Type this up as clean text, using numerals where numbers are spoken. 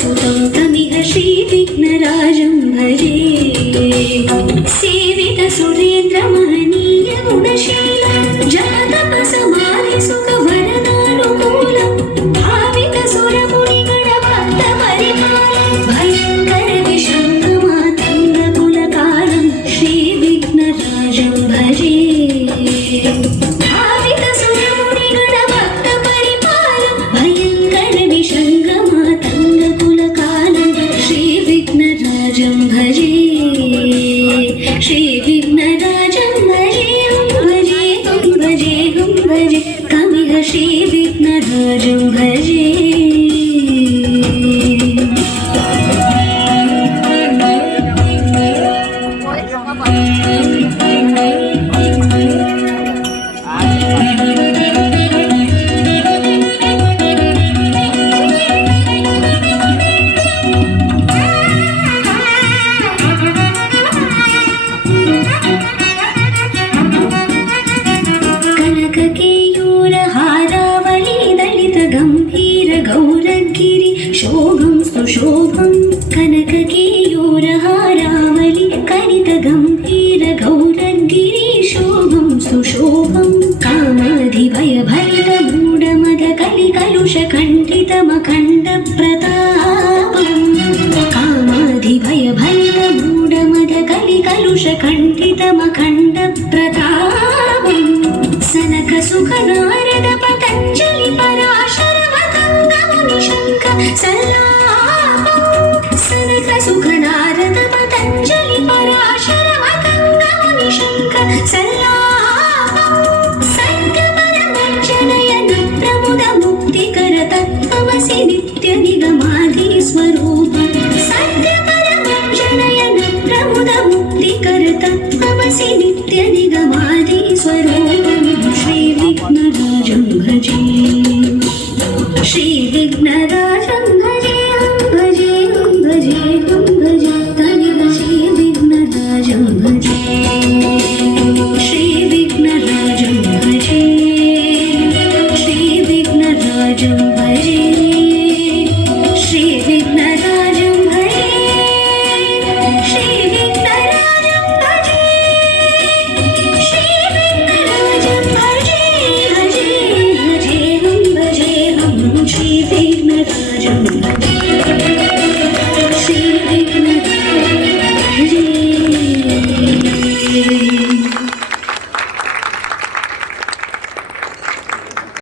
सुतं तमिह श्रीविघ्नराजं भजे सेवित सुरेन्द्र महनीय गुणशीलं जपतपसमाधि सुख वरदानुकूलं भावित सुरमुनिगण भक्त परिपालं भयङ्कर विशङ्कमातङ्ग कुलकालं श्रीविघ्नराजं भजे भावित सुरमुनिगण भक्त परिपालं भयङ्कर विशङ्कमातङ्ग कुलकालं श्रीविघ्नराजं भजे श्रीविघ्नराजं भजे भजे तमिह श्रीविघ्नराजं भजे शोभं सुशोभं कनककेयूरहारावलि करितगम्भीर गौरगिरि शोभं सुशोभं कामाधिभयभरितमूढमदकलिकलुषकण्ठितमखण्डप्रतापं कामाधिभयभरितमूढमदकलिकलुषकण्ठितमखण्डप्रतापं सनकसुखनारद पतञ्जलि पराशर मतङ्गमुनिशङ्क सल्लापं सनक सुख नारद पतञ्जलि पराशर मतङ्गमुनिशङ्क सल्लापं सद्गमनमञ्जनयन प्रमुद मुक्तिकर तत्त्वमसि नित्य निगमाधि स्वरूपं सद्गमनमञ्जनयन प्रमुद मुक्तिकर तत्त्वमसि नित्य निगमाधि स्वरूपं श्रीविघ्नराजं भजे श्रीविघ्नराजं भजे भजे तमिह श्रीविघ्नराजं भजे श्रीविघ्नराजं भजे श्रीविघ्नराजं भजे श्रीविघ्नराजं भजे श्रीविघ्नराजं भजे श्रीविघ्नराजं भजे भजे श्रीविघ्नराजं भजे श्रीविघ्नराजं भजे